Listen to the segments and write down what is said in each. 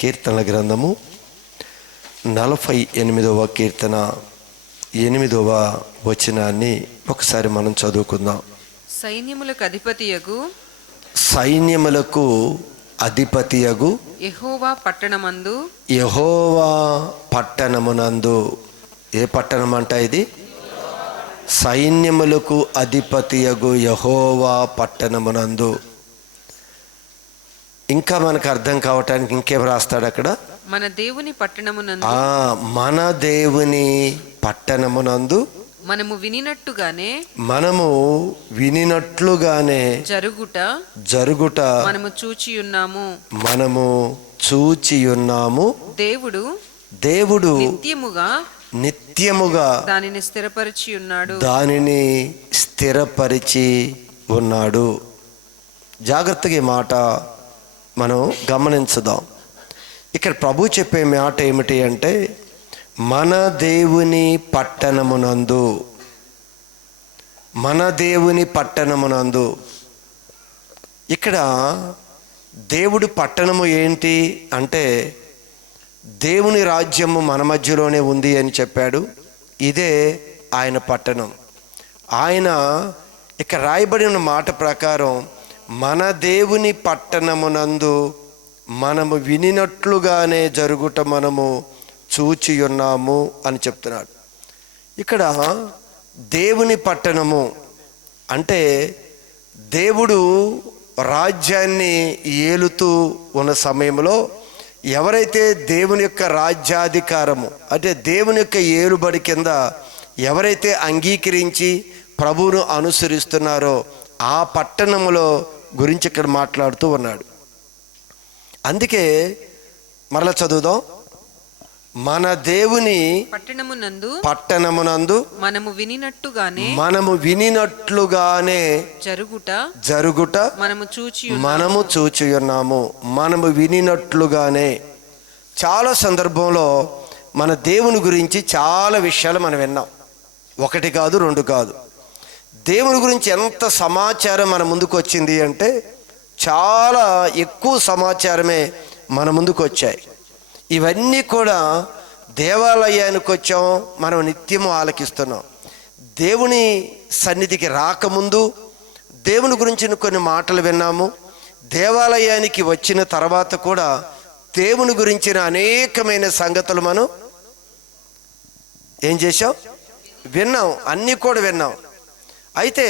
కీర్తనల గ్రంథము 48వ కీర్తన 8వ వచనాన్ని ఒకసారి మనం చదువుకుందాం. సైన్యములకు అధిపతియగు యెహోవా పట్టణమునందు. ఏ పట్టణం అంట ఇది? సైన్యములకు అధిపతియగు యెహోవా పట్టణమునందు. ఇంకా మనకు అర్థం కావటానికి ఇంకేం రాస్తాడు అక్కడ? మన దేవుని పట్టణమునందు. మన దేవుని పట్టణమునందు మనము వినినట్లుగానే జరుగుట మనము చూచియున్నాము. దేవుడు నిత్యముగా దానిని స్థిరపరిచి ఉన్నాడు. జాగ్రత్తగా ఈ మాట మనం గమనించుదాం. ఇక్కడ ప్రభు చెప్పే మాట ఏమిటి అంటే, మన దేవుని పట్టణమునందు. ఇక్కడ దేవుడి పట్టణము ఏంటి అంటే, దేవుని రాజ్యము మన మధ్యలోనే ఉంది అని చెప్పాడు. ఇదే ఆయన పట్టణం. ఆయన ఇక్కడ రాయబడిన మాట ప్రకారం మన దేవుని పట్టణమునందు మనము వినినట్లుగానే జరుగుట మనము చూచియున్నాము అని చెప్తున్నాడు. ఇక్కడ దేవుని పట్టణము అంటే దేవుడు రాజ్యాన్ని ఏలుతూ ఉన్న సమయంలో ఎవరైతే దేవుని యొక్క రాజ్యాధికారము అంటే దేవుని యొక్క ఏలుబడి కింద ఎవరైతే అంగీకరించి ప్రభువును అనుసరిస్తున్నారో ఆ పట్టణములో గురించి ఇక్కడ మాట్లాడుతూ ఉన్నాడు. అందుకే మరలా చదువుదాం. మన దేవుని పట్టణమునందు మనము వినినట్లుగానే జరుగుట మనము చూచియున్నాము. మనము వినినట్లుగానే. చాలా సందర్భంలో మన దేవుని గురించి చాలా విషయాలు మనం విన్నాం. ఒకటి కాదు, రెండు కాదు. దేవుని గురించి ఎంత సమాచారం మన ముందుకు వచ్చింది అంటే చాలా ఎక్కువ సమాచారమే మన ముందుకు వచ్చాయి. ఇవన్నీ కూడా దేవాలయానికి వచ్చాం, మనం నిత్యము ఆలకిస్తున్నాం. దేవుని సన్నిధికి రాకముందు దేవుని గురించి కొన్ని మాటలు విన్నాము. దేవాలయానికి వచ్చిన తర్వాత కూడా దేవుని గురించిన అనేకమైన సంగతులు మనం ఏం చేశాం? విన్నాం. అన్నీ కూడా విన్నాం. అయితే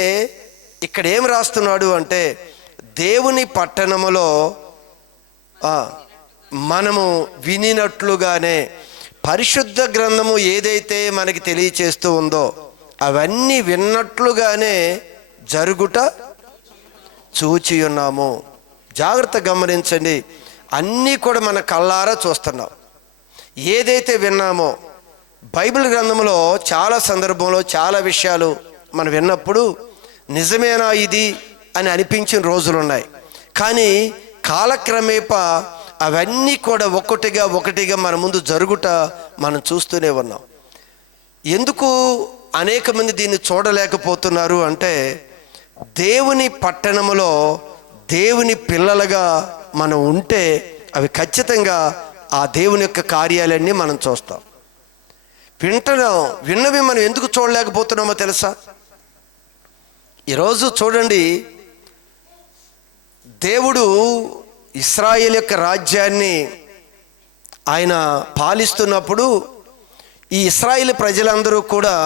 ఇక్కడ ఏం రాస్తున్నాడు అంటే, దేవుని పట్టణములో మనము వినినట్లుగానే. పరిశుద్ధ గ్రంథము ఏదైతే మనకి తెలియచేస్తూ ఉందో అవన్నీ విన్నట్లుగానే జరుగుట చూచియున్నాము. జాగ్రత్త గమనించండి. అన్నీ కూడా మన కళ్ళారా చూస్తున్నాం. ఏదైతే విన్నామో బైబిల్ గ్రంథంలో చాలా సందర్భంలో చాలా విషయాలు మనం విన్నప్పుడు నిజమేనా ఇది అని అనిపించిన రోజులున్నాయి. కానీ కాలక్రమేపా అవన్నీ కూడా ఒకటిగా మన ముందు జరుగుట మనం చూస్తూనే ఉన్నాం. ఎందుకు అనేక మంది దీన్ని చూడలేకపోతున్నారు అంటే, దేవుని పట్టణములో దేవుని పిల్లలుగా మనం ఉంటే అవి ఖచ్చితంగా ఆ దేవుని యొక్క కార్యాలన్నీ మనం చూస్తాం. విన్నవి మనం ఎందుకు చూడలేకపోతున్నామో తెలుసా? ఈరోజు చూడండి, దేవుడు ఇశ్రాయేలు యొక్క రాజ్యాన్ని ఆయన పాలిస్తున్నప్పుడు ఈ ఇశ్రాయేలు ప్రజలందరూ కూడా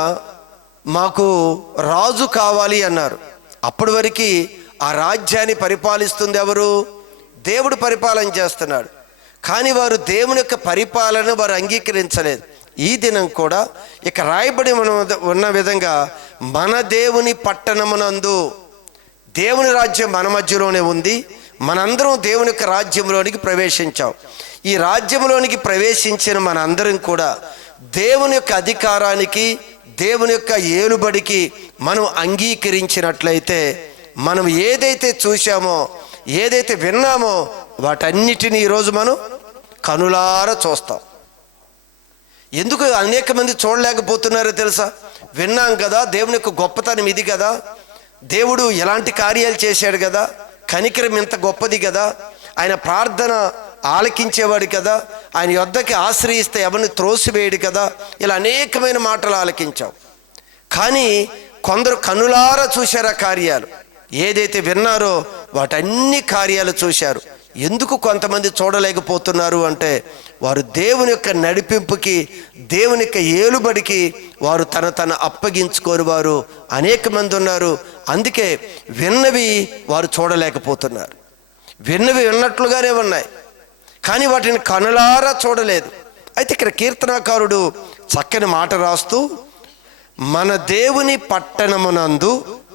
మాకు రాజు కావాలి అన్నారు. అప్పటి వరకు ఆ రాజ్యాన్ని పరిపాలిస్తుంది ఎవరు? దేవుడు పరిపాలన చేస్తున్నాడు. కానీ వారు దేవుని యొక్క పరిపాలన వారు అంగీకరించలేదు. ఈ దినం కూడా ఇక రాయబడి ఉన్న విధంగా మన దేవుని పట్టణమునందు దేవుని రాజ్యం మన మధ్యలోనే ఉంది. మనందరం దేవుని యొక్క రాజ్యంలోనికి ప్రవేశించాం. ఈ రాజ్యంలోనికి ప్రవేశించిన మనందరం కూడా దేవుని యొక్క అధికారానికి దేవుని యొక్క ఏలుబడికి మనం అంగీకరించినట్లయితే మనం ఏదైతే చూసామో ఏదైతే విన్నామో వాటన్నిటినీ ఈరోజు మనం కనులారా చూస్తాం. ఎందుకు అనేక మంది చూడలేకపోతున్నారో తెలుసా? విన్నాం కదా, దేవుని యొక్క గొప్పతనం ఇది కదా, దేవుడు ఎలాంటి కార్యాలు చేశాడు కదా, కనికరం ఇంత గొప్పది కదా, ఆయన ప్రార్థన ఆలకించేవాడు కదా, ఆయన యొద్దకి ఆశ్రయిస్తే ఎవరిని త్రోసివేయడు కదా, ఇలా అనేకమైన మాటలు ఆలకించాం. కానీ కొందరు కనులారా చూశారు ఆ కార్యాలు, ఏదైతే విన్నారో వాటన్ని కార్యాలు చూశారు. ఎందుకు కొంతమంది చూడలేకపోతున్నారు అంటే వారు దేవుని యొక్క నడిపింపుకి, దేవుని యొక్క ఏలుబడికి వారు తన అప్పగించుకోని వారు అనేక మంది ఉన్నారు. అందుకే విన్నవి వారు చూడలేకపోతున్నారు. విన్నవి విన్నట్లుగానే ఉన్నాయి, కానీ వాటిని కనులారా చూడలేదు. అయితే ఇక్కడ కీర్తనాకారుడు చక్కని మాట రాస్తూ, మన దేవుని పట్టణమునందు,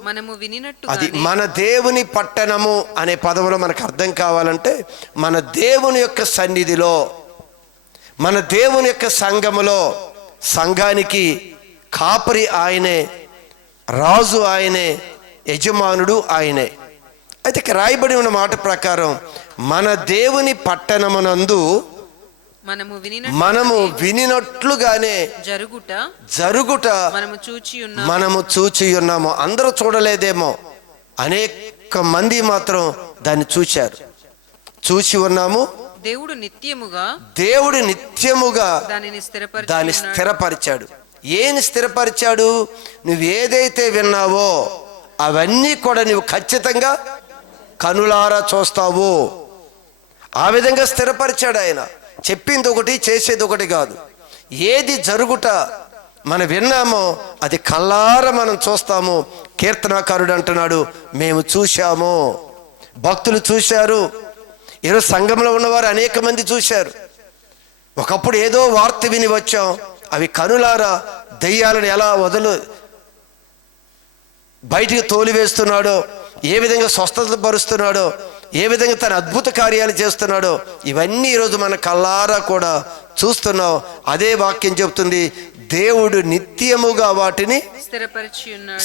మనము వినినట్టు, అది మన దేవుని పట్టణము అనే పదములో మనకు అర్థం కావాలంటే మన దేవుని యొక్క సన్నిధిలో, మన దేవుని యొక్క సంఘములో, సంఘానికి కాపరి ఆయనే, రాజు ఆయనే, యజమానుడు ఆయనే. అయితే ఇక్కడ రాయబడి ఉన్న మాట ప్రకారం మన దేవుని పట్టణమునందు మనము వినినట్లుగానే జరుగుట మనము చూచి ఉన్నాము. అందరూ చూడలేదేమో, అనేక మంది మాత్రం దాన్ని చూశారు, చూసి ఉన్నాము. దేవుడు నిత్యముగా దాన్ని స్థిరపరిచాడు. ఏని స్థిరపరిచాడు? నువ్వు ఏదైతే విన్నావో అవన్నీ కూడా నువ్వు ఖచ్చితంగా కనులారా చూస్తావు. ఆ విధంగా స్థిరపరిచాడు ఆయన. చెప్పింది ఒకటి, చేసేది ఒకటి కాదు. ఏది జరుగుట మనం విన్నామో అది కళ్ళారా మనం చూస్తాము. కీర్తనాకారుడు అంటున్నాడు, మేము చూశాము. భక్తులు చూశారు, ఈరోజు సంఘంలో ఉన్నవారు అనేక మంది చూశారు. ఒకప్పుడు ఏదో వార్త విని వచ్చాం, అవి కనులారా దెయ్యాలను ఎలా బయటికి తోలివేస్తున్నాడో, ఏ విధంగా స్వస్థత పరుస్తున్నాడో, ఏ విధంగా తన అద్భుత కార్యాలు చేస్తున్నాడో, ఇవన్నీ ఈరోజు మన కళ్ళారా కూడా చూస్తున్నాం. అదే వాక్యం చెబుతుంది, దేవుడు నిత్యముగా వాటిని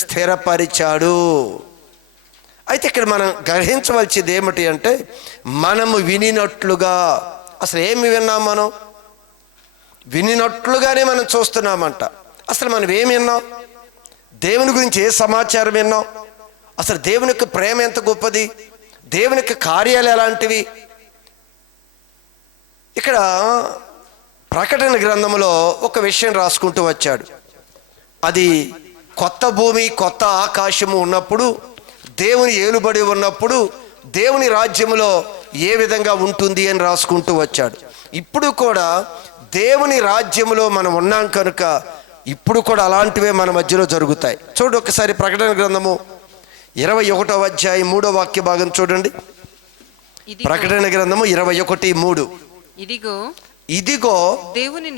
స్థిరపరిచాడు. అయితే ఇక్కడ మనం గ్రహించవలసింది ఏమిటి అంటే, మనము వినినట్లుగా, అసలు ఏమి విన్నాం? మనం వినినట్లుగానే మనం చూస్తున్నామంట. అసలు మనం ఏమి విన్నాం? దేవుని గురించి ఏ సమాచారం విన్నాం? అసలు దేవుని యొక్క ప్రేమ ఎంత గొప్పది, దేవుని యొక్క కార్యాలు ఎలాంటివి? ఇక్కడ ప్రకటన గ్రంథంలో ఒక విషయం రాసుకుంటూ వచ్చాడు. అది కొత్త భూమి, కొత్త ఆకాశము ఉన్నప్పుడు, దేవుని ఏలుబడి ఉన్నప్పుడు దేవుని రాజ్యములో ఏ విధంగా ఉంటుంది అని రాసుకుంటూ వచ్చాడు. ఇప్పుడు కూడా దేవుని రాజ్యములో మనం ఉన్నాం కనుక ఇప్పుడు కూడా అలాంటివే మన మధ్యలో జరుగుతాయి. చూడు ఒకసారి ప్రకటన గ్రంథము 21వ అధ్యాయం 3వ వాక్య భాగం చూడండి. ప్రకటన గ్రంథము 21:3. ఇదిగో దేవుని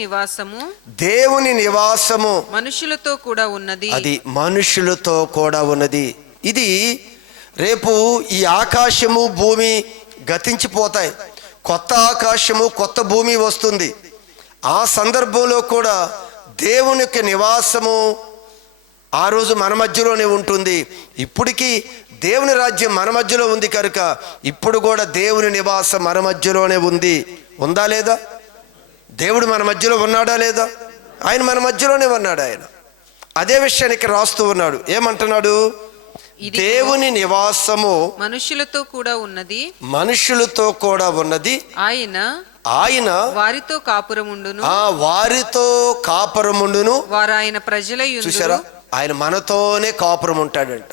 నివాసము మనుషులతో కూడా ఉన్నది. అది మనుషులతో కూడా ఉన్నది. ఇది రేపు ఈ ఆకాశము భూమి గతించిపోతాయి, కొత్త ఆకాశము కొత్త భూమి వస్తుంది. ఆ సందర్భంలో కూడా దేవుని యొక్క నివాసము ఆ రోజు మన మధ్యలోనే ఉంటుంది. ఇప్పటికీ దేవుని రాజ్యం మన మధ్యలో ఉంది కనుక ఇప్పుడు కూడా దేవుని నివాసం మన మధ్యలోనే ఉంది. ఉందా లేదా? దేవుడు మన మధ్యలో ఉన్నాడా లేదా? ఆయన మన మధ్యలోనే ఉన్నాడు. ఆయన అదే విషయాన్ని ఇక్కడ రాస్తూ ఉన్నాడు. ఏమంటున్నాడు? దేవుని నివాసము మనుషులతో కూడా ఉన్నది, మనుషులతో కూడా ఉన్నది. ఆయన వారితో కాపురముండును, వారితో కాపురముండును. వారు ఆయన ప్రజలయ్యుందురు. చూసారా, ఆయన మనతోనే కాపురం ఉంటాడంట.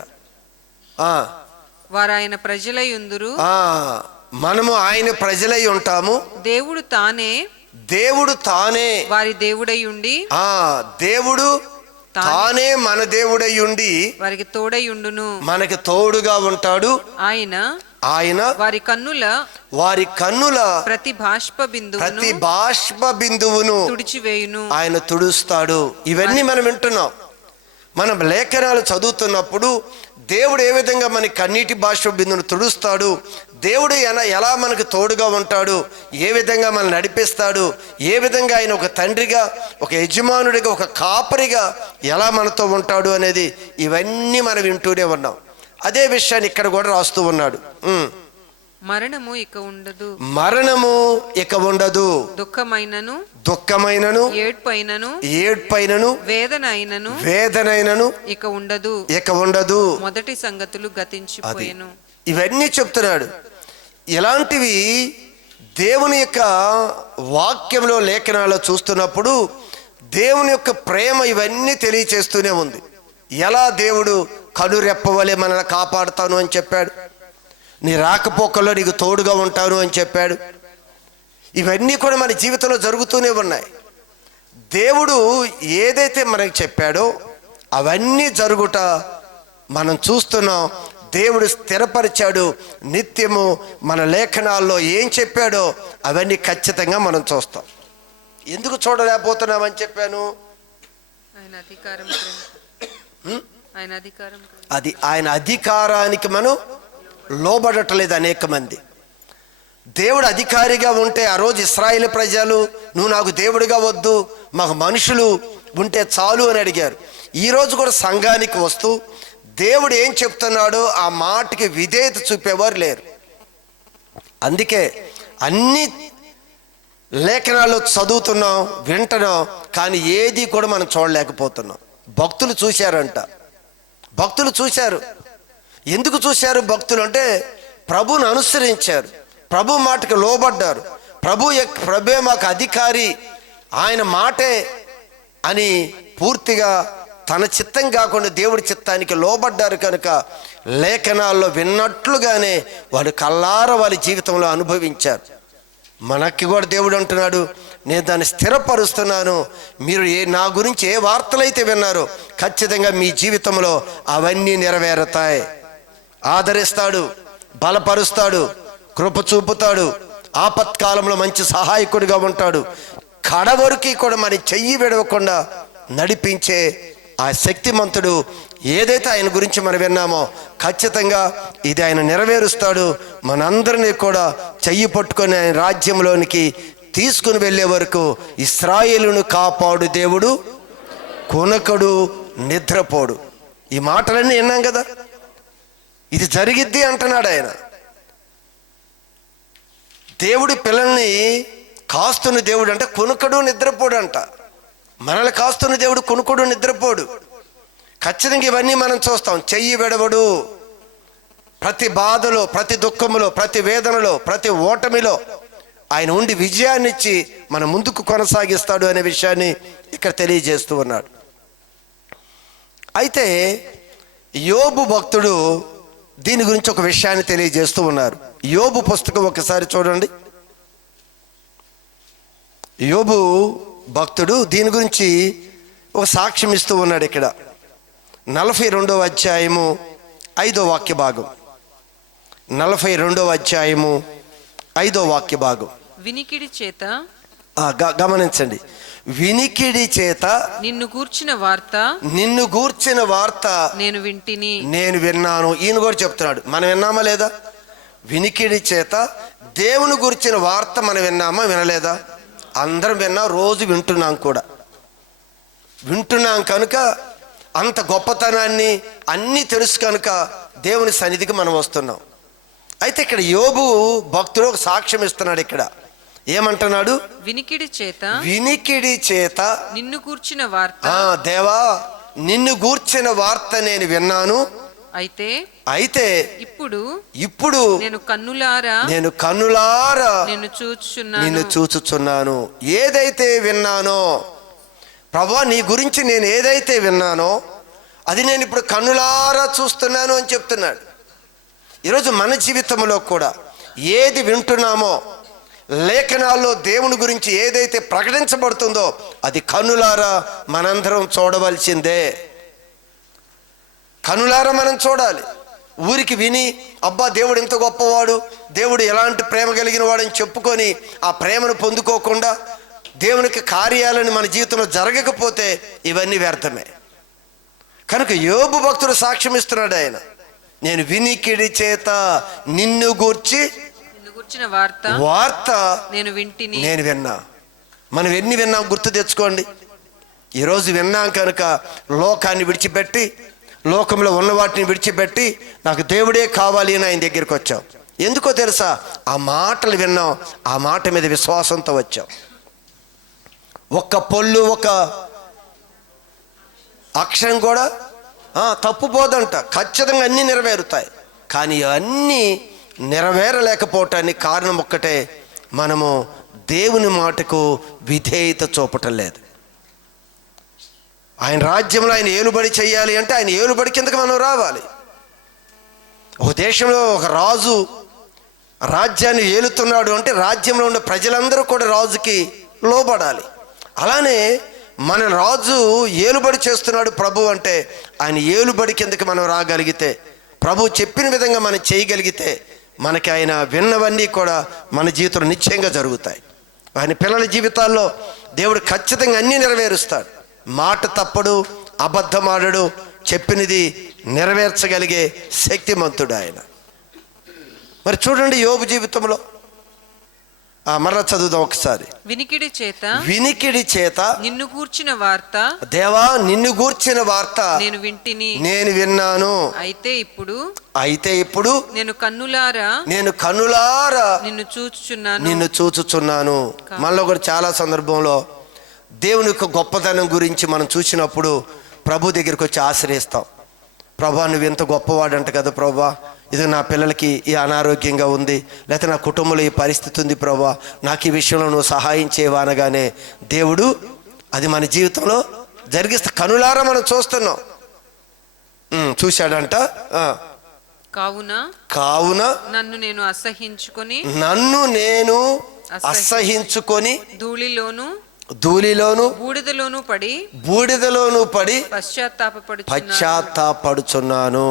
వారు ఆయన ప్రజలయ్యుందురు, మనము ఆయన ప్రజలై ఉంటాము. దేవుడు తానే వారి దేవుడై ఉండి, దేవుడు తానే మన దేవుడై ఉండి వారికి తోడై ఉండును, మనకి తోడుగా ఉంటాడు. ఆయన వారి కన్నుల ప్రతి బాష్ప బిందువును తుడిచివేయును, ఆయన తుడుస్తాడు. ఇవన్నీ మనం వింటున్నాం. మనం లేఖనాలు చదువుతున్నప్పుడు దేవుడు ఏ విధంగా మన కన్నీటి బాష్ప బిందువును తుడుస్తాడు, దేవుడు ఎలా మనకు తోడుగా ఉంటాడు, ఏ విధంగా మనం నడిపిస్తాడు, ఏ విధంగా ఆయన ఒక తండ్రిగా, ఒక యజమానుడిగా, ఒక కాపరిగా ఎలా మనతో ఉంటాడు అనేది ఇవన్నీ మనం వింటూనే ఉన్నాం. అదే విషయాన్ని ఇక్కడ కూడా రాస్తూ ఉన్నాడు. మరణము ఇక ఉండదు, దుఃఖమైనను ఏడ్పైనను వేదనైనను ఇక ఉండదు, మొదటి సంగతులు గతించిపోయెను. ఇవన్నీ చెప్తున్నాడు. ఇలాంటివి దేవుని యొక్క వాక్యంలో లేఖనాల్లో చూస్తున్నప్పుడు దేవుని యొక్క ప్రేమ ఇవన్నీ తెలియచేస్తూనే ఉంది. ఎలా దేవుడు కనురెప్పవలే మనల్ని కాపాడుతాను అని చెప్పాడు, నీ రాకపోకల్లో నీకు తోడుగా ఉంటాను అని చెప్పాడు. ఇవన్నీ కూడా మన జీవితంలో జరుగుతూనే ఉన్నాయి. దేవుడు ఏదైతే మనకి చెప్పాడో అవన్నీ జరుగుట మనం చూస్తున్నాం. దేవుడు స్థిరపరిచాడు. నిత్యము మన లేఖనాల్లో ఏం చెప్పాడో అవన్నీ ఖచ్చితంగా మనం చూస్తాం. ఎందుకు చూడలేకపోతున్నామని చెప్పాను? అది ఆయన అధికారానికి మనం లోబడటలేదు. అనేక మంది దేవుడు అధికారిగా ఉంటే ఆ రోజు ఇశ్రాయేలు ప్రజలు నువ్వు నాకు దేవుడిగా వద్దు, మాకు మనుషులు ఉంటే చాలు అని అడిగారు. ఈరోజు కూడా సంఘానికి వస్తూ దేవుడు ఏం చెప్తున్నాడో ఆ మాటకి విధేయత చూపేవారు లేరు. అందుకే అన్ని లేఖనాలు చదువుతున్నాం, వింటున్నాం, కానీ ఏది కూడా మనం చూడలేకపోతున్నాం. భక్తులు చూశారంట, భక్తులు చూశారు. ఎందుకు చూశారు భక్తులు అంటే ప్రభువును అనుసరించారు, ప్రభు మాటకి లోబడ్డారు. ప్రభువే మాకు అధికారి, ఆయన మాటే అని పూర్తిగా తన చిత్తం కాకుండా దేవుడి చిత్తానికి లోబడ్డారు. కనుక లేఖనాల్లో విన్నట్లుగానే వాడు కల్లారా వాళ్ళ జీవితంలో అనుభవించారు. మనకి కూడా దేవుడు అంటున్నాడు, నేను దాన్ని స్థిరపరుస్తున్నాను. మీరు నా గురించి ఏ వార్తలైతే విన్నారో ఖచ్చితంగా మీ జీవితంలో అవన్నీ నెరవేరుతాయి. ఆదరిస్తాడు, బలపరుస్తాడు, కృప చూపుతాడు, ఆపత్కాలంలో మంచి సహాయకుడిగా ఉంటాడు. కడవరికి కూడా మన చెయ్యి విడవకుండా నడిపించే ఆ శక్తిమంతుడు ఏదైతే ఆయన గురించి మనం విన్నామో ఖచ్చితంగా ఇది ఆయన నెరవేరుస్తాడు. మనందరినీ కూడా చెయ్యి పట్టుకొని ఆయన రాజ్యంలోనికి తీసుకుని వెళ్ళే వరకు ఇశ్రాయేలును కాపాడు దేవుడు, కొనకడు, నిద్రపోడు. ఈ మాటలన్నీ విన్నాం కదా. ఇది జరిగిద్ది అంటున్నాడు ఆయన. దేవుడి పిల్లల్ని కాస్తున్న దేవుడు అంటే కొనుకడు, నిద్రపోడు అంట. మనల్ని కాస్తున్న దేవుడు కొనుకడు, నిద్రపోడు. ఖచ్చితంగా ఇవన్నీ మనం చూస్తాం. చెయ్యి విడవడు. ప్రతి బాధలో, ప్రతి దుఃఖములో, ప్రతి వేదనలో, ప్రతి ఓటమిలో ఆయన ఉండి విజయాన్ని ఇచ్చి మన ముందుకు కొనసాగిస్తాడు అనే విషయాన్ని ఇక్కడ తెలియజేస్తూ ఉన్నాడు. అయితే యోబు భక్తుడు దీని గురించి ఒక విషయాన్ని తెలియజేస్తూ ఉన్నారు. యోబు పుస్తకం ఒకసారి చూడండి. యోబు భక్తుడు దీని గురించి ఒక సాక్ష్యం ఇస్తూ ఉన్నాడు. ఇక్కడ 42వ అధ్యాయము 5వ వాక్య భాగం. 42వ అధ్యాయము 5వ వాక్య భాగం. వినికిడి చేత గమనించండి. వినికిడి చేత నిన్ను గూర్చిన వార్త నేను విన్నాను. ఈయన కూడా చెప్తున్నాడు. మనం విన్నామా లేదా? వినికిడి చేత దేవుని గురించిన వార్త మనం విన్నామా, వినలేదా? అందరం విన్నాం, రోజు వింటున్నాం కూడా. వింటున్నాం కనుక అంత గొప్పతనాన్ని అన్నీ తెలుసు కనుక దేవుని సన్నిధికి మనం వస్తున్నాం. అయితే ఇక్కడ యోబు భక్తుడు ఒక సాక్ష్యం ఇస్తున్నాడు. ఇక్కడ ఏమంటున్నాడు? వినికిడి చేత నిన్ను గూర్చిన వార్త, దేవా నిన్ను గూర్చిన వార్త నేను విన్నాను. అయితే ఇప్పుడు నేను కన్నులారా నిన్ను చూచుచున్నాను. ఏదైతే విన్నానో ప్రభువా, నీ గురించి నేను ఏదైతే విన్నానో అది నేను ఇప్పుడు కన్నులారా చూస్తున్నాను అని చెప్తున్నాడు. ఈరోజు మన జీవితంలో కూడా ఏది వింటున్నామో, లేఖనాల్లో దేవుని గురించి ఏదైతే ప్రకటించబడుతుందో అది కన్నులారా మనందరం చూడవలసిందే. కనులారా మనం చూడాలి. ఊరికి విని అబ్బా దేవుడు ఎంత గొప్పవాడు, దేవుడు ఎలాంటి ప్రేమ కలిగిన వాడని చెప్పుకొని ఆ ప్రేమను పొందుకోకుండా దేవునికి కార్యాలను మన జీవితంలో జరగకపోతే ఇవన్నీ వ్యర్థమే. కనుక యోబు భక్తుడు సాక్ష్యం ఇస్తున్నాడు. ఆయన నేను వినికిడి చేత నిన్ను గూర్చిన వార్త నేను విన్నా. మనం ఎన్ని విన్నాం గుర్తు తెచ్చుకోండి. ఈరోజు విన్నాం కనుక లోకాన్ని విడిచిపెట్టి, లోకంలో ఉన్న వాటిని విడిచిపెట్టి నాకు దేవుడే కావాలి అని ఆయన దగ్గరికి వచ్చాం. ఎందుకో తెలుసా? ఆ మాటలు విన్నాం, ఆ మాట మీద విశ్వాసంతో వచ్చాం. ఒక్క పొల్లు, ఒక అక్షరం కూడా తప్పుపోదంట. ఖచ్చితంగా అన్నీ నెరవేరుతాయి. కానీ అన్నీ నెరవేరలేకపోవటానికి కారణం ఒక్కటే, మనము దేవుని మాటకు విధేయత చూపటం లేదు. ఆయన రాజ్యంలో ఆయన ఏలుబడి చేయాలి అంటే ఆయన ఏలుబడి కిందకి మనం రావాలి. ఒక దేశంలో ఒక రాజు రాజ్యాన్ని ఏలుతున్నాడు అంటే రాజ్యంలో ఉన్న ప్రజలందరూ కూడా రాజుకి లోబడాలి. అలానే మన రాజు ఏలుబడి చేస్తున్నాడు ప్రభు అంటే ఆయన ఏలుబడి కిందకి మనం రాగలిగితే, ప్రభు చెప్పిన విధంగా మనం చేయగలిగితే మనకి ఆయన విన్నవన్నీ కూడా మన జీవితంలో నిశ్చయంగా జరుగుతాయి. ఆయన పిల్లల జీవితాల్లో దేవుడు ఖచ్చితంగా అన్నీ నెరవేరుస్తాడు. మాట తప్పడు, అబద్ధమాడడు, చెప్పినది నెరవేర్చగలిగే శక్తిమంతుడు ఆయన. మరి చూడండి యోబు జీవితంలో మరలా చదువుదాం ఒకసారి. వినికిడి చేత నిన్ను గూర్చిన వార్త, దేవా నిన్ను గూర్చిన వార్త నేను విన్నాను. అయితే ఇప్పుడు నేను కన్నులారా నిన్ను చూచుచున్నాను. మనలో కూడా చాలా సందర్భంలో దేవుని యొక్క గొప్పతనం గురించి మనం చూసినప్పుడు ప్రభు దగ్గరికి వచ్చి ఆశ్రయిస్తాం. ప్రభా నువ్వు ఎంత గొప్పవాడంట కదా ప్రభా, ఇది నా పిల్లలకి ఈ అనారోగ్యంగా ఉంది, లేకపోతే నా కుటుంబంలో ఈ పరిస్థితి ఉంది ప్రభా, నాకు ఈ విషయంలో నువ్వు సహాయం చేయవా అనగానే దేవుడు అది మన జీవితంలో జరిగిస్తే కనులారా మనం చూస్తున్నాం. చూశాడంట. కావున నన్ను నేను అసహించుకొని ధూళిలోను బూడిదలోను పడి పశ్చాత్తాపపడుచున్నాను.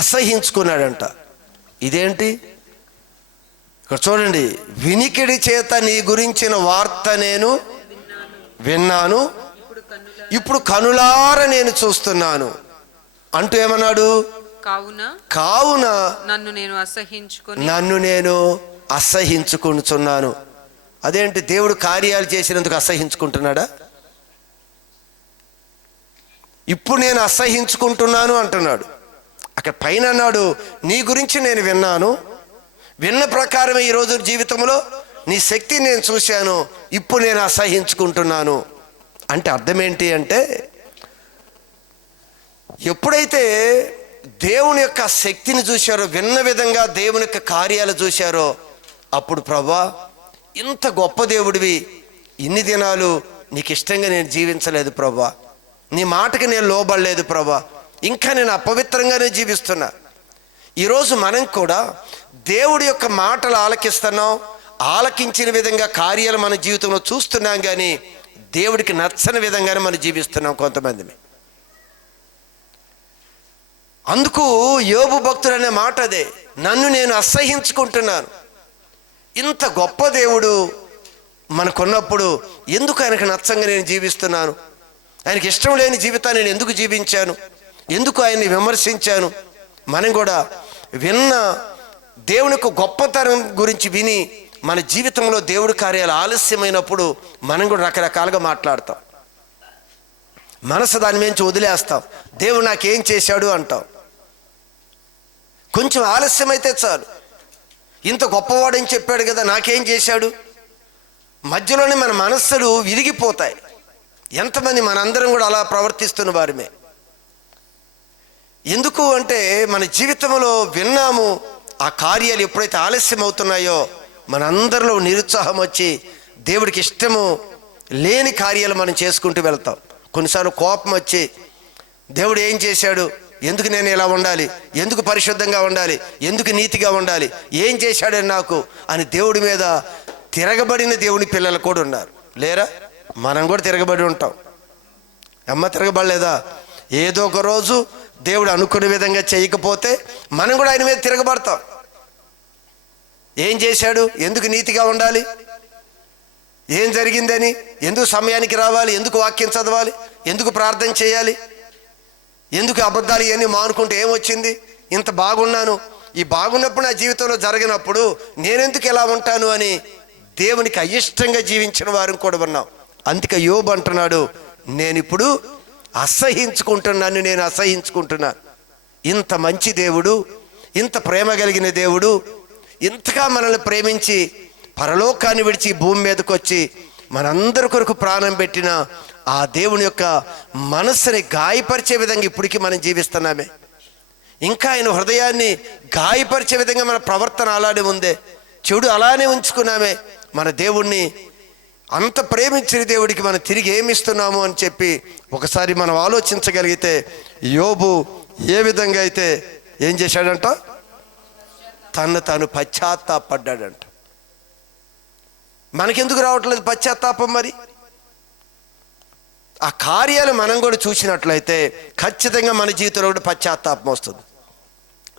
అసహించుకున్నాడంట. ఇదేంటి? ఇక్కడ చూడండి, వినికిడి చేత నీ గురించిన వార్త నేను విన్నాను, ఇప్పుడు కనులార నేను చూస్తున్నాను అంటూ ఏమన్నాడు? కావున నన్ను నేను అసహించుకుంటున్నాను. అదేంటి? దేవుడు కార్యాలు చేసినందుకు అసహించుకుంటున్నాడా? ఇప్పుడు నేను అసహించుకుంటున్నాను అంటున్నాడు. అక్కడ పైన అన్నాడు నీ గురించి నేను విన్నాను, విన్న ప్రకారమే ఈరోజు జీవితంలో నీ శక్తిని నేను చూశాను, ఇప్పుడు నేను అసహించుకుంటున్నాను అంటే అర్థం ఏంటి అంటే, ఎప్పుడైతే దేవుని యొక్క శక్తిని చూశారో, విన్న విధంగా దేవుని యొక్క కార్యాలు చూశారో, అప్పుడు ప్రభా ఇంత గొప్ప దేవుడివి, ఇన్ని దినాలు నీకు ఇష్టంగా నేను జీవించలేదు ప్రభా, నీ మాటకి నేను లోబడలేదు ప్రభా, ఇంకా నేను అపవిత్రంగానే జీవిస్తున్నా. ఈరోజు మనం కూడా దేవుడి యొక్క మాటలు ఆలకిస్తున్నాం, ఆలకించిన విధంగా కార్యాలు మన జీవితంలో చూస్తున్నాం, కానీ దేవుడికి నచ్చని విధంగానే మనం జీవిస్తున్నాం కొంతమంది. అందుకు యోబు భక్తుడు అనే మాట అదే, నన్ను నేను అసహించుకుంటున్నాను. ఇంత గొప్ప దేవుడు మనకున్నప్పుడు ఎందుకు ఆయనకు నచ్చంగా నేను జీవిస్తున్నాను, ఆయనకి ఇష్టం లేని జీవితాన్ని నేను ఎందుకు జీవించాను, ఎందుకు ఆయన్ని విమర్శించాను? మనం కూడా విన్న దేవుని యొక్క గొప్పతనం గురించి విని మన జీవితంలో దేవుడి కార్యాలు ఆలస్యమైనప్పుడు మనం కూడా రకరకాలుగా మాట్లాడతాం, మనసు దాని నుంచి వదిలేస్తాం, దేవుడు నాకేం చేశాడు అంటాం. కొంచెం ఆలస్యమైతే చాలు, ఇంత గొప్పవాడని చెప్పాడు కదా నాకేం చేశాడు, మధ్యలోనే మన మనస్సులు విరిగిపోతాయి. ఎంతమంది మనందరం కూడా అలా ప్రవర్తిస్తున్న వారిమే. ఎందుకు అంటే మన జీవితంలో విన్నాము, ఆ కార్యాలు ఎప్పుడైతే ఆలస్యం అవుతున్నాయో మనందరిలో నిరుత్సాహం వచ్చి దేవుడికి ఇష్టము లేని కార్యాలు మనం చేసుకుంటూ వెళ్తాం. కొన్నిసార్లు కోపం వచ్చి దేవుడు ఏం చేశాడు, ఎందుకు నేను ఇలా ఉండాలి, ఎందుకు పరిశుద్ధంగా ఉండాలి, ఎందుకు నీతిగా ఉండాలి, ఏం చేశాడని నాకు అని దేవుడి మీద తిరగబడిన దేవుని పిల్లలు కూడా ఉన్నారు, లేరా? మనం కూడా తిరగబడి ఉంటాం. తిరగబడలేదా? ఏదో ఒక రోజు దేవుడు అనుకునే విధంగా చేయకపోతే మనం కూడా ఆయన మీద తిరగబడతాం. ఏం చేశాడు, ఎందుకు నీతిగా ఉండాలి, ఏం జరిగిందని, ఎందుకు సమయానికి రావాలి, ఎందుకు వాక్యం చదవాలి, ఎందుకు ప్రార్థన చేయాలి, ఎందుకు అబద్ధాలు ఇవన్నీ మానుకుంటే ఏమొచ్చింది, ఇంత బాగున్నాను, ఈ బాగున్నప్పుడు నా జీవితంలో జరిగినప్పుడు నేనెందుకు ఎలా ఉంటాను అని దేవునికి అయిష్టంగా జీవించిన వారిని కూడా ఉన్నాం. అందుకే యోబు అంటున్నాడు, నేను ఇప్పుడు అసహించుకుంటున్నాను, నేను అసహించుకుంటున్నాను. ఇంత మంచి దేవుడు, ఇంత ప్రేమ కలిగిన దేవుడు, ఇంతగా మనల్ని ప్రేమించి పరలోకాన్ని విడిచి భూమి మీదకి వచ్చి మనందరి కొరకు ప్రాణం పెట్టిన ఆ దేవుని యొక్క మనస్సుని గాయపరిచే విధంగా ఇప్పటికీ మనం జీవిస్తున్నామే. ఇంకా ఆయన హృదయాన్ని గాయపరిచే విధంగా మన ప్రవర్తన అలానే ఉందే. చెడు అలానే ఉంచుకున్నామే, మన దేవుణ్ణి అంత ప్రేమించిన దేవుడికి మనం తిరిగి ఏమిస్తున్నాము అని చెప్పి ఒకసారి మనం ఆలోచించగలిగితే, యోబు ఏ విధంగా అయితే ఏం చేశాడంట, తను తాను పశ్చాత్తాపడ్డాడంట. మనకెందుకు రావట్లేదు పశ్చాత్తాపం? మరి ఆ కార్యాలు మనం కూడా చూసినట్లయితే ఖచ్చితంగా మన జీవితంలో కూడా పశ్చాత్తాపం వస్తుంది.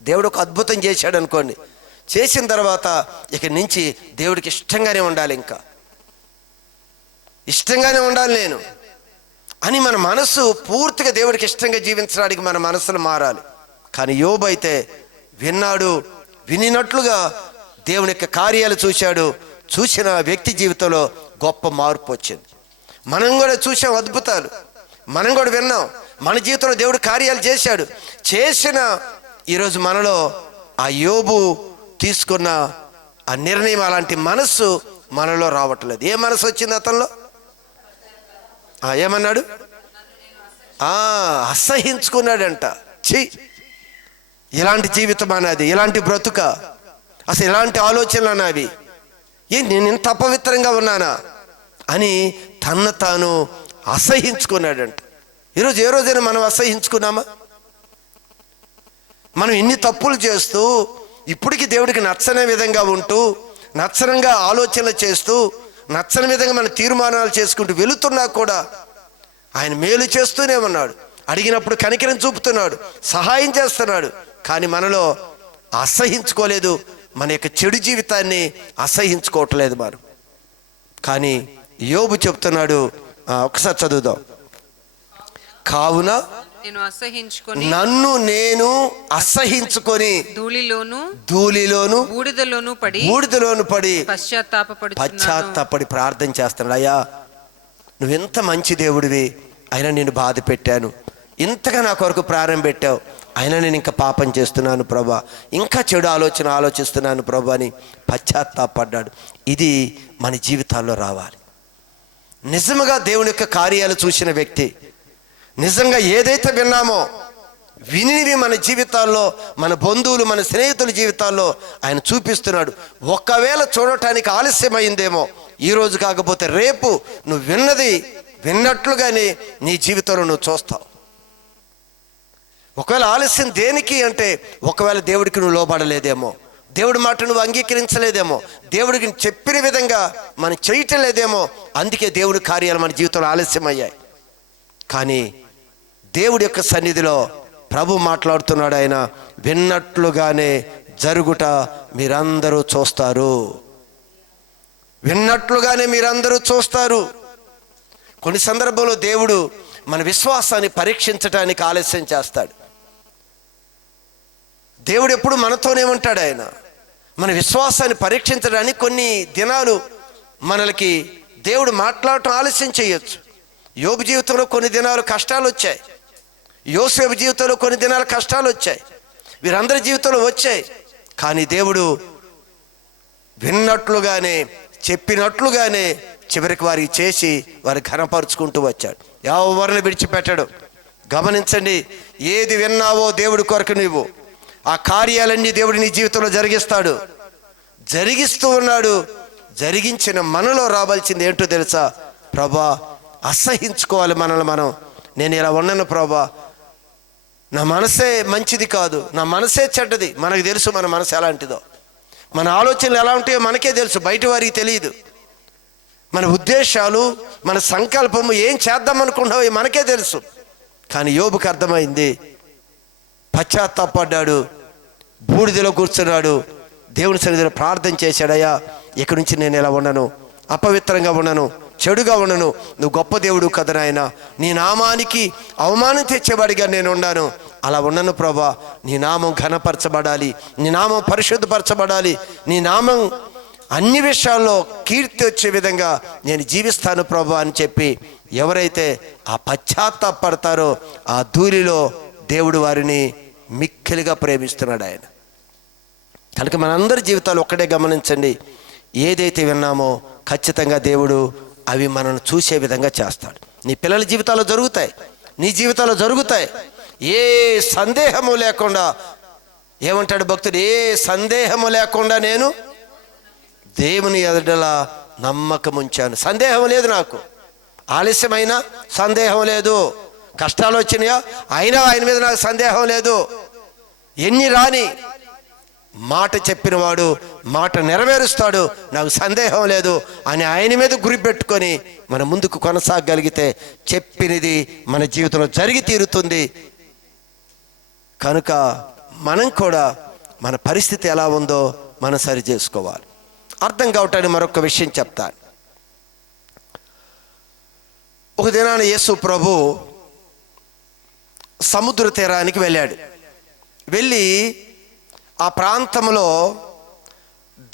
దేవుడు ఒక అద్భుతం చేశాడు అనుకోండి, చేసిన తర్వాత ఇక నుంచి దేవుడికి ఇష్టంగానే ఉండాలి, ఇంకా ఇష్టంగానే ఉండాలి నేను అని మన మనసు పూర్తిగా దేవుడికి ఇష్టంగా జీవించడానికి మన మనసులు మారాలి. కానీ యోబు అయితే విన్నాడు, వినినట్లుగా దేవుని యొక్క కార్యాలు చూశాడు. చూసిన వ్యక్తి జీవితంలో గొప్ప మార్పు వచ్చింది. మనం కూడా చూసాం అద్భుతాలు, మనం కూడా విన్నాం, మన జీవితంలో దేవుడు కార్యాలు చేశాడు. చేసిన ఈరోజు మనలో ఆ యోబు తీసుకున్న ఆ నిర్ణయం, అలాంటి మనస్సు మనలో రావట్లేదు. ఏ మనసు వచ్చింది అతనిలో? ఏమన్నాడు? అసహించుకున్నాడంట. ఇలాంటి జీవితం అన్నది, ఇలాంటి బ్రతుక, అసలు ఇలాంటి ఆలోచనలు అన్నవి, నేను ఇంత అపవిత్రంగా ఉన్నానా అని తన్ను తాను అసహించుకున్నాడంట. ఈరోజు ఏ రోజైనా మనం అసహించుకున్నామా? మనం ఇన్ని తప్పులు చేస్తూ ఇప్పటికీ దేవుడికి నచ్చని విధంగా ఉంటూ, నచ్చనంగా ఆలోచనలు చేస్తూ, నచ్చని విధంగా మన తీర్మానాలు చేసుకుంటూ వెళుతున్నా కూడా ఆయన మేలు చేస్తూనే ఉన్నాడు. అడిగినప్పుడు కనికరం చూపుతున్నాడు, సహాయం చేస్తున్నాడు. కానీ మనలో అసహించుకోలేదు, మన యొక్క చెడు జీవితాన్ని అసహించుకోవట్లేదు మనం. కానీ యోబు చెప్తున్నాడు, ఒకసారి చదువుదాం. కావున నన్ను నేను అసహించుకొని ధూళిలోను బూడిదలోను పడి పశ్చాత్తాపడి ప్రార్థన చేస్తున్నాడు. అయ్యా, నువ్వెంత మంచి దేవుడివి, అయినా నేను బాధ పెట్టాను, ఇంతగా నా కొరకు ప్రారంభం పెట్టావు, అయినా నేను ఇంకా పాపం చేస్తున్నాను ప్రభా, ఇంకా చెడు ఆలోచిస్తున్నాను ప్రభా అని పశ్చాత్తాపడ్డాడు. ఇది మన జీవితాల్లో రావాలి. నిజంగా దేవుని యొక్క కార్యాలు చూసిన వ్యక్తి, నిజంగా ఏదైతే విన్నామో వినివి మన జీవితాల్లో, మన బంధువులు, మన స్నేహితుల జీవితాల్లో ఆయన చూపిస్తున్నాడు. ఒకవేళ చూడటానికి ఆలస్యమైందేమో, ఈరోజు కాకపోతే రేపు నువ్వు విన్నది విన్నట్లుగానే నీ జీవితంలో నువ్వు చూస్తావు. ఒకవేళ ఆలస్యం దేనికి అంటే, ఒకవేళ దేవుడికి నువ్వు లోబడలేదేమో, దేవుడి మాట నువ్వు అంగీకరించలేదేమో, దేవుడికి చెప్పిన విధంగా మనం చేయటం లేదేమో, అందుకే దేవుడి కార్యాలు మన జీవితంలో ఆలస్యమయ్యాయి. కానీ దేవుడి యొక్క సన్నిధిలో ప్రభు మాట్లాడుతున్నాడు. ఆయన విన్నట్లుగానే జరుగుట మీరందరూ చూస్తారు, విన్నట్లుగానే మీరందరూ చూస్తారు. కొన్ని సందర్భంలో దేవుడు మన విశ్వాసాన్ని పరీక్షించడానికి ఆలస్యం చేస్తాడు. దేవుడు ఎప్పుడు మనతోనే ఉంటాడు. ఆయన మన విశ్వాసాన్ని పరీక్షించడానికి కొన్ని దినాలు మనకి దేవుడు మాట్లాడటం ఆలస్యం చేయొచ్చు. యోబు జీవితంలో కొన్ని దినాలు కష్టాలు వచ్చాయి, యోసేపు జీవితంలో కొన్ని దినాలు కష్టాలు వచ్చాయి, వీరందరి జీవితంలో వచ్చాయి. కానీ దేవుడు విన్నట్లుగానే చెప్పినట్లుగానే చివరికి వారికి చేసి వారి ఘనపరుచుకుంటూ వచ్చాడు. ఎవరిని విడిచిపెట్టాడు. గమనించండి, ఏది విన్నావో దేవుడి కొరకు నువ్వు ఆ కార్యాలన్నీ దేవుడు నీ జీవితంలో జరిగిస్తాడు, జరిగిస్తూ ఉన్నాడు. జరిగించిన మనలో రావాల్సింది ఏంటో తెలుసా? ప్రభా, అసహించుకోవాలి మనల్ని మనం. నేను ఇలా ఉన్నాను ప్రభా, నా మనసే మంచిది కాదు, నా మనసే చెడ్డది. మనకు తెలుసు మన మనసు ఎలాంటిదో, మన ఆలోచనలు ఎలా ఉంటాయో మనకే తెలుసు, బయట వారికి తెలియదు. మన ఉద్దేశాలు, మన సంకల్పము, ఏం చేద్దాం అనుకుంటున్నావు మనకే తెలుసు. కానీ యోబుకి అర్థమైంది, పశ్చాత్తాపడ్డాడు, బూడిదలో కూర్చున్నాడు, దేవుని సన్నిధిలో ప్రార్థన చేశాడు. అయ్యా, ఇక్కడి నుంచి నేను ఎలా ఉండను, అపవిత్రంగా ఉండను, చెడుగా ఉండను. నువ్వు గొప్ప దేవుడు కదా నాయన, నీ నామానికి అవమానం తెచ్చేవాడిగా నేను ఉన్నాను. అలా ఉండను ప్రభా, నీ నామం ఘనపరచబడాలి, నీ నామం పరిశుద్ధపరచబడాలి, నీ నామం అన్ని విషయాల్లో కీర్తి వచ్చే విధంగా నేను జీవిస్తాను ప్రభా అని చెప్పి ఎవరైతే ఆ పశ్చాత్తాపడతారో ఆ ధూళిలో దేవుడు వారిని మిక్కిలిగా ప్రేమిస్తున్నాడు ఆయన. కనుక మనందరి జీవితాలు ఒక్కడే గమనించండి, ఏదైతే విన్నామో ఖచ్చితంగా దేవుడు అవి మనల్ని చూసే విధంగా చేస్తాడు. నీ పిల్లల జీవితాల్లో జరుగుతాయి, నీ జీవితాల్లో జరుగుతాయి. ఏ సందేహము లేకుండా, ఏమంటాడు భక్తుడు, ఏ సందేహము లేకుండా నేను దేవుని ఎదుట నమ్మకం ఉంచాను. సందేహం లేదు నాకు, ఆలస్యమైన సందేహం లేదు, కష్టాలు వచ్చినాయా అయినా ఆయన మీద నాకు సందేహం లేదు. ఎన్ని రాని మాట చెప్పినవాడు మాట నెరవేరుస్తాడు, నాకు సందేహం లేదు అని ఆయన మీద గురి పెట్టుకొని మన ముందుకు కొనసాగలిగితే చెప్పినది మన జీవితంలో జరిగి తీరుతుంది. కనుక మనం కూడా మన పరిస్థితి ఎలా ఉందో మనం సరి చేసుకోవాలి. అర్థం కావటానికి మరొక విషయం చెప్తాను. ఒక దినాన యేసు ప్రభు సముద్ర తీరానికి వెళ్ళాడు. వెళ్ళి ఆ ప్రాంతంలో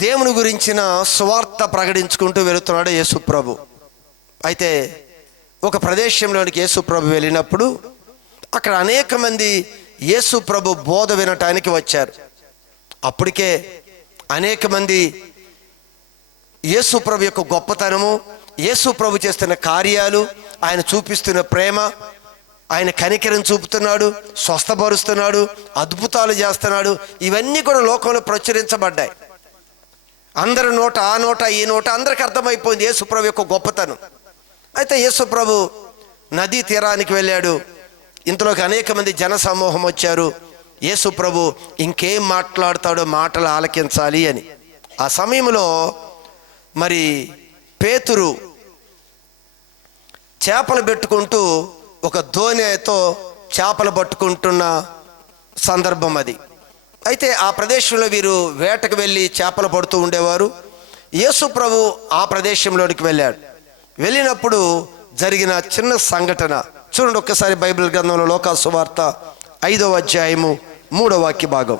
దేవుని గురించిన సువార్త ప్రకటించుకుంటూ వెళుతున్నాడు యేసు ప్రభు. అయితే ఒక ప్రదేశంలోనికి యేసు ప్రభు వెళ్ళినప్పుడు అక్కడ అనేక మంది యేసు ప్రభు బోధ వినటానికి వచ్చారు. అప్పటికే అనేక మంది యేసు ప్రభు యొక్క గొప్పతనము, యేసు ప్రభు చేస్తున్న కార్యాలు, ఆయన చూపిస్తున్న ప్రేమ, ఆయన కనికరం చూపుతున్నాడు, స్వస్థపరుస్తున్నాడు, అద్భుతాలు చేస్తున్నాడు, ఇవన్నీ కూడా లోకంలో ప్రచురించబడ్డాయి. అందరి నోట ఆ నోట ఈ నోట అందరికి అర్థమైపోయింది యేసు ప్రభు యొక్క గొప్పతనం. అయితే యేసు ప్రభు నదీ తీరానికి వెళ్ళాడు. ఇంతలోకి అనేక మంది జన సమూహం వచ్చారు. యేసు ప్రభు ఇంకేం మాట్లాడతాడో మాటలు ఆలకించాలి అని. ఆ సమయంలో మరి పేతురు చేపలు పెట్టుకుంటూ ఒక దోణితో చేపలు పట్టుకుంటున్న సందర్భం అది. అయితే ఆ ప్రదేశంలో వీరు వేటకు వెళ్ళి చేపలు పడుతూ ఉండేవారు. యేసు ప్రభు ఆ ప్రదేశంలోనికి వెళ్ళాడు. వెళ్ళినప్పుడు జరిగిన చిన్న సంఘటన చూడండి ఒక్కసారి బైబిల్ గ్రంథంలో లోకా సువార్త 5వ అధ్యాయము 3వ వాక్య భాగం.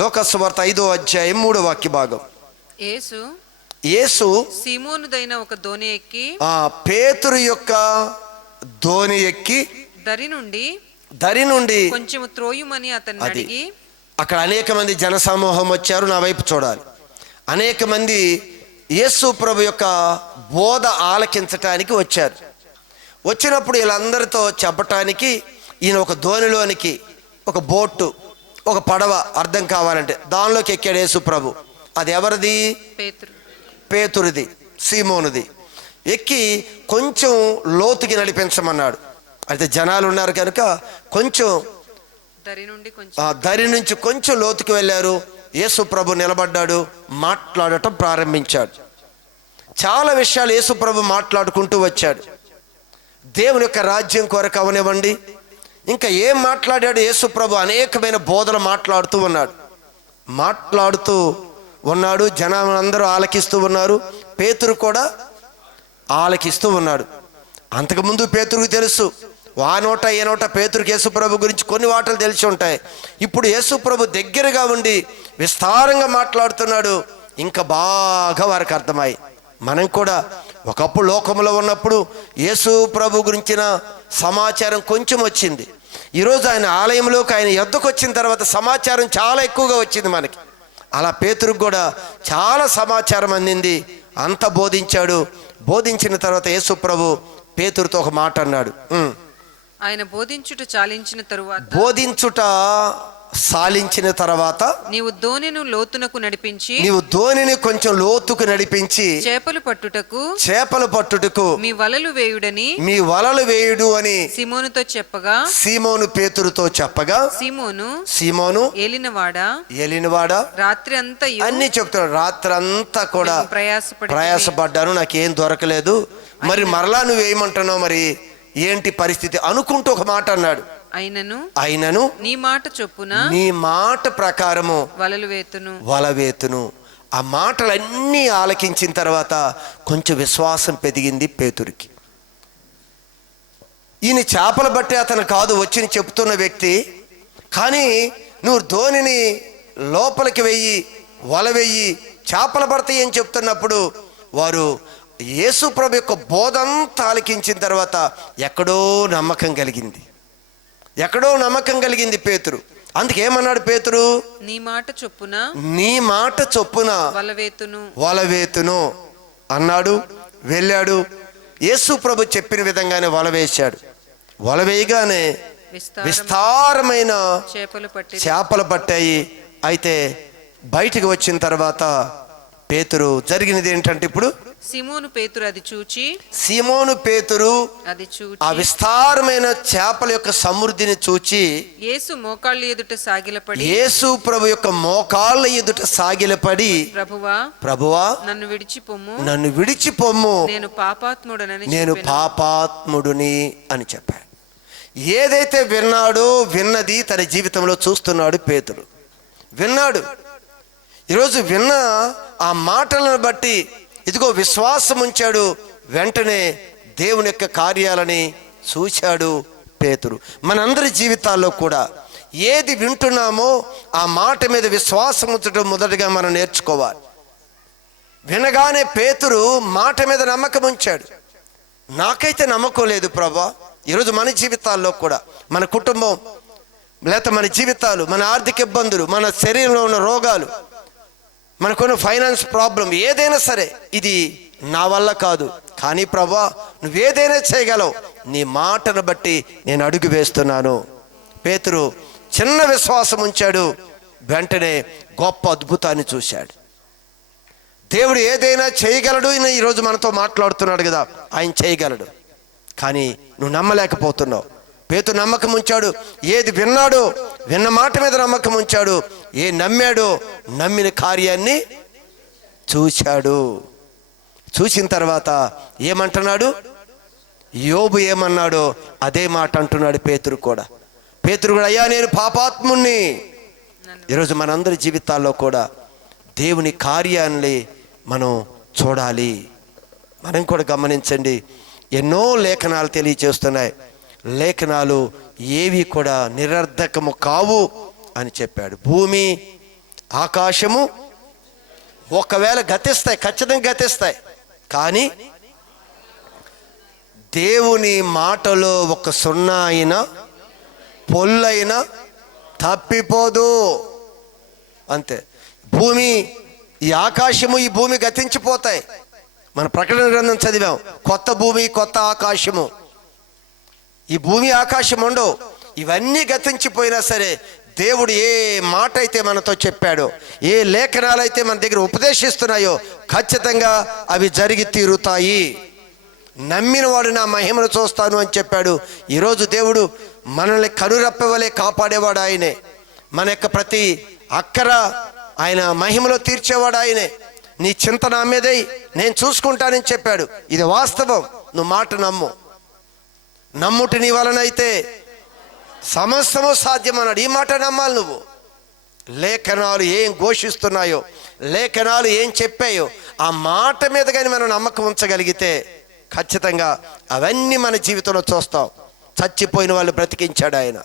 లోకా సువార్త 5వ అధ్యాయం 3వ వాక్య భాగం. యేసు సీమోనుదైన ఒక దోణి ఎక్కి, పేతురు యొక్క దోణి ఎక్కి దరి నుండి కొంచెం త్రోయుమని అతన్ని అడిగి. అక్కడ అనేక మంది జన సమూహం వచ్చారు. నా వైపు చూడాలి. అనేక మంది యేసు ప్రభు యొక్క బోధ ఆలకించటానికి వచ్చారు. వచ్చినప్పుడు వీళ్ళందరితో చెప్పటానికి ఈయన ఒక దోణిలోనికి, ఒక బోటు, ఒక పడవ అర్థం కావాలంటే దానిలోకి ఎక్కాడు యేసు ప్రభు. అది ఎవరిది? పేతురుది, సీమోనుది. ఎక్కి కొంచెం లోతుకి నడిపించమన్నాడు. అయితే జనాలు ఉన్నారు కనుక కొంచెం దరి నుంచి కొంచెం లోతుకి వెళ్ళారు. యేసు ప్రభు నిలబడ్డాడు, మాట్లాడటం ప్రారంభించాడు. చాలా విషయాలు యేసు ప్రభు మాట్లాడుకుంటూ వచ్చాడు. దేవుని యొక్క రాజ్యం కొరకు అవనివ్వండి, ఇంకా ఏం మాట్లాడాడు యేసు ప్రభు? అనేకమైన బోధలు మాట్లాడుతూ ఉన్నాడు. జనాలందరూ ఆలకిస్తూ ఉన్నారు. పేతురు కూడా ఆలకిస్తూ ఉన్నాడు. అంతకుముందు పేతురుకు తెలుసు, ఆ నోట ఏ నోట పేతురుకి యేసు ప్రభు గురించి కొన్ని మాటలు తెలిసి ఉంటాయి. ఇప్పుడు యేసు ప్రభు దగ్గరగా ఉండి విస్తారంగా మాట్లాడుతున్నాడు. ఇంకా బాగా వారికి అర్థమై, మనం కూడా ఒకప్పుడు లోకంలో ఉన్నప్పుడు యేసు ప్రభు గురించిన సమాచారం కొంచెం వచ్చింది. ఈరోజు ఆయన ఆలయంలోకి, ఆయన యొద్దకు వచ్చిన తర్వాత సమాచారం చాలా ఎక్కువగా వచ్చింది మనకి. అలా పేతురుకు కూడా చాలా సమాచారం అందింది. అంత బోధించాడు. బోధించిన తర్వాత యేసు ప్రభు పేతురుతో ఒక మాట అన్నాడు. ఆయన బోధించుట సాలించిన తర్వాత నీవు దోణిని లోతునకు నడిపించి, నీవు దోణిని కొంచెం లోతుకు నడిపించి చేపలు పట్టుటకు మీ వలలు వేయుడు అని సీమోనుతో చెప్పగా, సీమోను పేతురుతో చెప్పగా, సీమోను ఏలినవాడా రాత్రి అంతా అన్ని చెప్తున్నాడు. రాత్రి అంతా కూడా ప్రయాసపడ్డాను, నాకేం దొరకలేదు, మరి మరలా నువ్వు ఏమంటున్నావు, మరి ఏంటి పరిస్థితి అనుకుంటూ ఒక మాట అన్నాడు. అయినను నీ మాట చొప్పున, నీ మాట ప్రకారము వలవేతును. ఆ మాటలన్నీ ఆలకించిన తర్వాత కొంచెం విశ్వాసం పెరిగింది పేతురికి. ఈయన చేపలు బట్టి అతను కాదు వచ్చి చెప్తున్న వ్యక్తి, కానీ నువ్వు దోణిని లోపలికి వెయ్యి, వల వెయ్యి, చేపలు పడతాయి అని చెప్తున్నప్పుడు వారు యేసు ప్రభు యొక్క బోధంతా ఆలకించిన తర్వాత ఎక్కడో నమ్మకం కలిగింది పేతురు. అందుకేమన్నాడు పేతురు? నీ మాట చొప్పున వలవేతును అన్నాడు. వెళ్ళాడు. యేసు ప్రభు చెప్పిన విధంగానే వలవేశాడు. వలవేయగానే విస్తారమైన చేపలు పట్టాయి. అయితే బయటికి వచ్చిన తర్వాత పేతురు జరిగినది ఏంటంటే, ఇప్పుడు సిమోను పేతురు అది చూచి సీమోను పేతురు ఆ చూచి విస్తారమైన చేపల యొక్క సమృద్ధిని చూచి యేసు మోకాళ్ళ ఎదుట సాగిలపడి యేసు ప్రభు యొక్క మోకాళ్ళ ఎదుట సాగిలపడి, ప్రభువా నన్ను విడిచిపొమ్ము, నన్ను విడిచిపొమ్ము, నేను పాపాత్ముడనని నేను పాపాత్ముడిని అని చెప్పాడు. ఏదైతే విన్నాడో, విన్నది తన జీవితంలో చూస్తున్నాడు పేతురు. విన్నాడు. ఈరోజు విన్న ఆ మాటలను బట్టి ఇదిగో విశ్వాసం ఉంచాడు. వెంటనే దేవుని యొక్క కార్యాలని చూశాడు పేతురు. మనందరి జీవితాల్లో కూడా ఏది వింటున్నామో ఆ మాట మీద విశ్వాసం ఉంచడం మొదటగా మనం నేర్చుకోవాలి. వినగానే పేతురు మాట మీద నమ్మకం ఉంచాడు. నాకైతే నమ్మకం లేదు ప్రభా. ఈరోజు మన జీవితాల్లో కూడా, మన కుటుంబం, లేకపోతే మన జీవితాలు, మన ఆర్థిక ఇబ్బందులు, మన శరీరంలో ఉన్న రోగాలు, మనకున్న ఫైనాన్స్ ప్రాబ్లం, ఏదైనా సరే ఇది నా వల్ల కాదు, కానీ ప్రభా నువ్వేదైనా చేయగలవు, నీ మాటను బట్టి నేను అడుగు వేస్తున్నాను. పేతురు చిన్న విశ్వాసం ఉంచాడు. వెంటనే గొప్ప అద్భుతాన్ని చూశాడు. దేవుడు ఏదైనా చేయగలడు. ఈరోజు మనతో మాట్లాడుతున్నాడు కదా, ఆయన చేయగలడు. కానీ నువ్వు నమ్మలేకపోతున్నావు. పేతురు నమ్మకం ఉంచాడు. ఏది విన్నాడో, విన్న మాట మీద నమ్మకం ఉంచాడు. ఏ నమ్మాడో, నమ్మిన కార్యాన్ని చూశాడు. చూసిన తర్వాత ఏమంటున్నాడు? యోబు ఏమన్నాడో అదే మాట అంటున్నాడు పేతురు కూడా. పేతురు కూడా, అయ్యా నేను పాపాత్ముణ్ణి. ఈరోజు మనందరి జీవితాల్లో కూడా దేవుని కార్యాన్ని మనం చూడాలి. మనం కూడా గమనించండి, ఎన్నో లేఖనాలు తెలియచేస్తున్నాయి. లేఖనాలు ఏవి కూడా నిరర్ధకము కావు అని చెప్పాడు. భూమి ఆకాశము ఒకవేళ గతిస్తాయి, ఖచ్చితంగా గతిస్తాయి, కానీ దేవుని మాటలో ఒక సున్నా అయినా పొల్లైనా తప్పిపోదు. అంతే. భూమి, ఈ ఆకాశము, ఈ భూమి గతించిపోతాయి. మన ప్రకటన గ్రంథం చదివాం, కొత్త భూమి కొత్త ఆకాశము. ఈ భూమి ఆకాశం ఉండవు, ఇవన్నీ గతించిపోయినా సరే దేవుడు ఏ మాట అయితే మనతో చెప్పాడో, ఏ లేఖనాలు అయితే మన దగ్గర ఉపదేశిస్తున్నాయో ఖచ్చితంగా అవి జరిగి తీరుతాయి. నమ్మిన వాడు నా మహిమను చూస్తాను అని చెప్పాడు. ఈరోజు దేవుడు మనల్ని కనురెప్పవలే కాపాడేవాడు ఆయనే. మన యొక్క ప్రతి అక్కర ఆయన మహిమలో తీర్చేవాడు ఆయనే. నీ చింత నా మీదై, నేను చూసుకుంటానని చెప్పాడు. ఇది వాస్తవం. నువ్వు మాట నమ్ము. నమ్ముటి నీ వలనైతే సమస్తము సాధ్యం అన్నాడు. ఈ మాట నమ్మాలి నువ్వు. లేఖనాలు ఏం ఘోషిస్తున్నాయో, లేఖనాలు ఏం చెప్పాయో ఆ మాట మీద కానీ మనం నమ్మకం ఉంచగలిగితే ఖచ్చితంగా అవన్నీ మన జీవితంలో చూస్తాం. చచ్చిపోయిన వాళ్ళు బ్రతికించాడు ఆయన.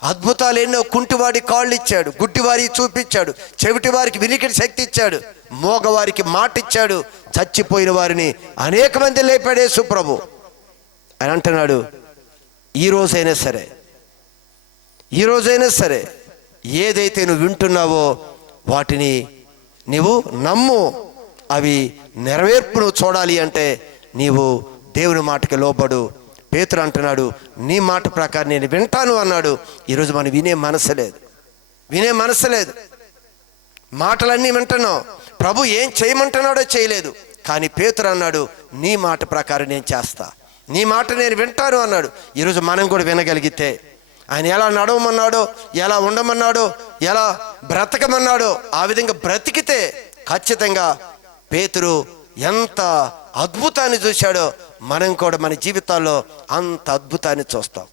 అద్భుతాలు ఎన్నో. కుంటివాడి కాళ్ళు ఇచ్చాడు, గుడ్డివారికి చూపించాడు, చెవిటి వారికి వినికిడి శక్తి ఇచ్చాడు, మోగవారికి మాట ఇచ్చాడు, చచ్చిపోయిన వారిని అనేక మంది లేపాడు యేసు ప్రభు. అని అంటున్నాడు, ఈరోజైనా సరే ఏదైతే నువ్వు వింటున్నావో వాటిని నీవు నమ్ము. అవి నెరవేర్పు నువ్వు చూడాలి అంటే నీవు దేవుని మాటకి లోబడు. పేతురు అంటున్నాడు, నీ మాట ప్రకారం నేను వింటాను అన్నాడు. ఈరోజు మనం వినే మనసు లేదు. మాటలన్నీ వింటున్నాం, ప్రభు ఏం చేయమంటున్నాడో చేయలేదు. కానీ పేతురు అన్నాడు, నీ మాట ప్రకారం నేను చేస్తా, నీ మాట నేను వింటాను అన్నాడు. ఈరోజు మనం కూడా వినగలిగితే, ఆయన ఎలా నడవమన్నాడో, ఎలా ఉండమన్నాడో, ఎలా బ్రతకమన్నాడో ఆ విధంగా బ్రతికితే ఖచ్చితంగా పేతురు ఎంత అద్భుతాన్ని చూశాడో మనం కూడా మన జీవితాల్లో అంత అద్భుతాన్ని చూస్తాం.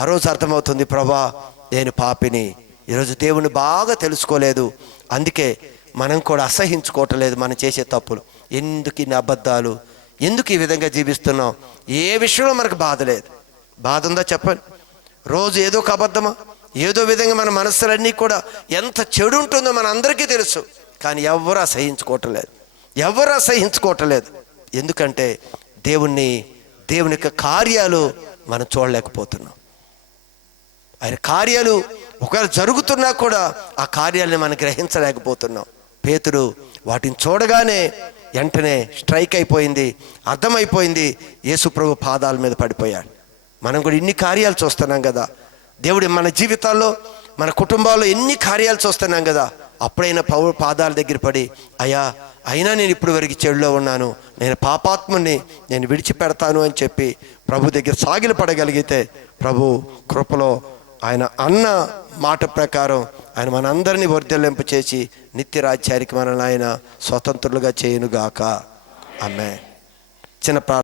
ఆ రోజు అర్థమవుతుంది, ప్రభా నేను పాపిని, ఈరోజు దేవుని బాగా తెలుసుకోలేదు, అందుకే మనం కూడా అసహించుకోవటం లేదు మనం చేసే తప్పులు. ఎందుకు ఇన్ని అబద్ధాలు, ఎందుకు ఈ విధంగా జీవిస్తున్నాం? ఏ విషయంలో మనకు బాధ లేదు. బాధ ఉందా చెప్పండి? రోజు ఏదో ఒక అబద్ధమా, ఏదో విధంగా మన మనస్సులన్నీ కూడా ఎంత చెడు ఉంటుందో మన అందరికీ తెలుసు. కానీ ఎవరు అసహించుకోవటం లేదు. ఎందుకంటే దేవుని యొక్క కార్యాలు మనం చూడలేకపోతున్నాం. ఆయన కార్యాలు ఒకవేళ జరుగుతున్నా కూడా ఆ కార్యాలని మనం గ్రహించలేకపోతున్నాం. పేతురు వాటిని చూడగానే వెంటనే స్ట్రైక్ అయిపోయింది, అర్థమైపోయింది, యేసు ప్రభు పాదాల మీద పడిపోయాడు. మనం కూడా ఇన్ని కార్యాలు చూస్తున్నాం కదా, దేవుడు మన జీవితాల్లో మన కుటుంబాల్లో ఎన్ని కార్యాలు చూస్తున్నాం కదా. అప్పుడైనా పౌలు పాదాల దగ్గర పడి, అయ్యా అయినా నేను ఇప్పుడు వరకు చెడులో ఉన్నాను, నేను పాపాత్ముని నేను విడిచిపెడతాను అని చెప్పి ప్రభు దగ్గర సాగిల పడగలిగితే ప్రభు కృపలో ఆయన అన్న మాట ప్రకారం ఆయన మనందరినీ వర్ధిల్లింపు చేసి నిత్య రాజ్యానికి మనల్ని ఆయన స్వతంత్రులుగా చేయునుగాక. ఆమేన్. చిన్న